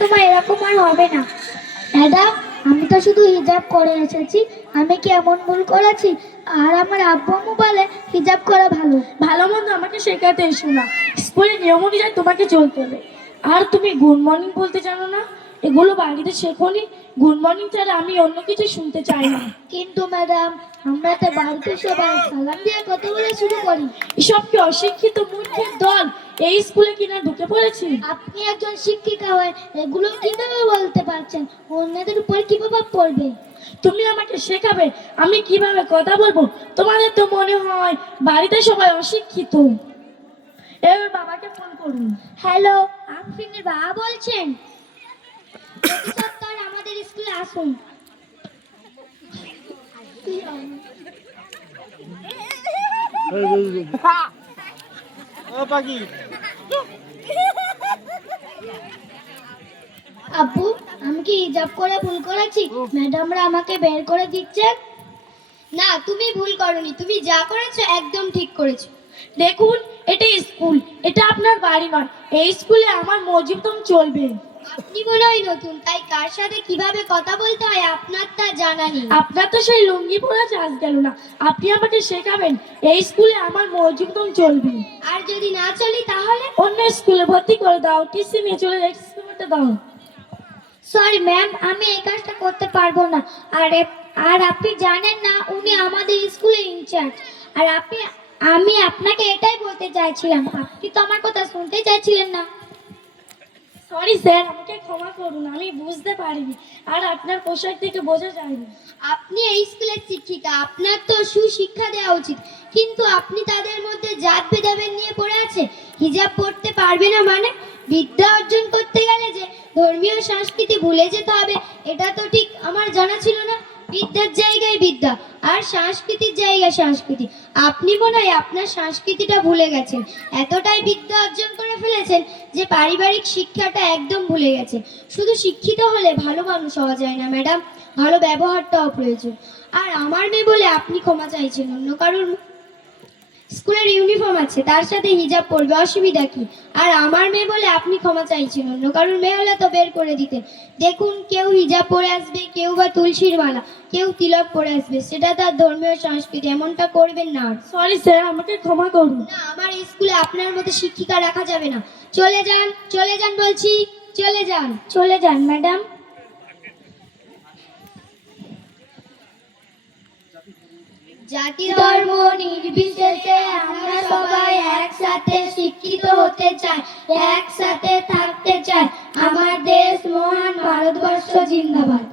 তোমার এরকম আর হবে না। ম্যাডাম, আমি তো শুধু হিজাব করে এসেছি, আমি কি এমন ভুল করেছি? আর আমার আব্বু আম্মু বলে হিজাব করা ভালো। ভালো মন্দ আমাকে শেখাতে এসো না, স্কুলের নিয়ম অনুযায়ী তোমাকে চলতে হবে। আর তুমি গুড মর্নিং বলতে জানো না? এগুলো বাড়িতে শেখোনি? গুড মর্নিং ছাড়া আমি অন্য কিছু শুনতে চাই না। কিন্তু ম্যাডাম, আমরা তো বাড়িতে সবাই সালাম দিয়ে কথা বলে শুরু করি। এসব কি অশিক্ষিত মূর্খের দল এই স্কুলে কিনা ঢুকে পড়েছি? আপনি একজন শিক্ষিকা হয়ে এগুলো কিভাবে বলতে পারছেন? অন্যদের উপর কি প্রভাব পড়বে? তুমি আমাকে শেখাবে আমি কিভাবে কথা বলবো? তোমাদের তো মনে হয় বাড়িতে সবাই অশিক্ষিত। এবার বাবাকে ফোন করুন। হ্যালো, আফরিনের বাবা বলছেন? প্রতি সপ্তাহে আমাদের স্কুলে আসুন। আব্বু, আমি কি হিজাব করে ভুল করেছি? ম্যাডামরা আমাকে বের করে দিচ্ছে। না, তুমি ভুল করনি, তুমি যা করেছো একদম ঠিক করেছো। দেখুন, এটা স্কুল, এটা আপনার বাড়ি নয়। এই স্কুলে আমার মজিবতম চলবে। আপনি মনে হয় নতুন, তাই কার সাথে কিভাবে কথা বলতে হয় আপনার তা জানা নেই। আপনার তো সেই লুঙ্গি পরা চাষ গেল না, আপনি আমাকে শেখাবেন এই স্কুলে আমার মজিবতম চলবে। আর যদি না চলি তাহলে? অন্য স্কুলে ভর্তি করে দাও, টিসি নিয়ে চলে যাই, স্কুলটা দাও। সরি ম্যাম, আমি এই কাজটা করতে পারবো না। আর আপনি জানেন না উনি আমাদের স্কুলের ইনচার্জ। আর আমি আপনাকে এটাই বলতে চাইছিলাম, আপনি তো আমার কথা শুনতে চাইছিলেন না। সরি স্যার, আমাকে ক্ষমা করুন, আমি বুঝতে পারিনি। আর আপনার পোশাক থেকে বোঝা যায়নি। আপনি এই স্কুলের শিক্ষিকা, আপনার তো সুশিক্ষা দেওয়া উচিত, কিন্তু আপনি তাদের মধ্যে জাত ভেদাভেদ নিয়ে পড়ে আছে। হিজাব পড়তে পারবে না মানে? বিদ্যা অর্জন করতে গেলে যে ধর্মীয় সংস্কৃতি ভুলে যেতে হবে, এটা তো ঠিক আমার জানা ছিল না। বিদ্যার জায়গায় বিদ্যা আর সংস্কৃতির জায়গায় সংস্কৃতি। আপনি মনে হয় আপনার সংস্কৃতিটা ভুলে গেছেন, এতটাই বিদ্যা অর্জন করে ফেলেছেন যে পারিবারিক শিক্ষাটা একদম ভুলে গেছেন। শুধু শিক্ষিত হলে ভালো মানুষ হওয়া যায় না ম্যাডাম, ভালো ব্যবহারটাও প্রয়োজন। আর আমার মেয়ে বলে আপনি ক্ষমা চাইছেন, অন্য কারোর স্কুলের ইউনিফর্ম আছে তার সাথে হিজাব পরবে, অসুবিধা কি? আর আমার মেয়ে বলে আপনি ক্ষমা চাইছেন, অন্য কারোর মেয়ে হলে তো বের করে দিতেন। দেখুন, কেউ হিজাব পরে আসবে, কেউ বা তুলসীর মালা, কেউ তিলক পরে আসবে, সেটা তার ধর্মীয় সংস্কৃতি, এমনটা করবেন না। সরি স্যার, আমাকে ক্ষমা করুন। না, আমার এই স্কুলে আপনার মতো শিক্ষিকা রাখা যাবে না। চলে যান, চলে যান বলছি, চলে যান। চলে যান ম্যাডাম। জাতি ধর্ম নির্বিশেষে আমরা সবাই একসাথে শিক্ষিত হতে চাই, একসাথে থাকতে চাই। আমার দেশ মহান ভারতবর্ষ জিন্দাবাদ।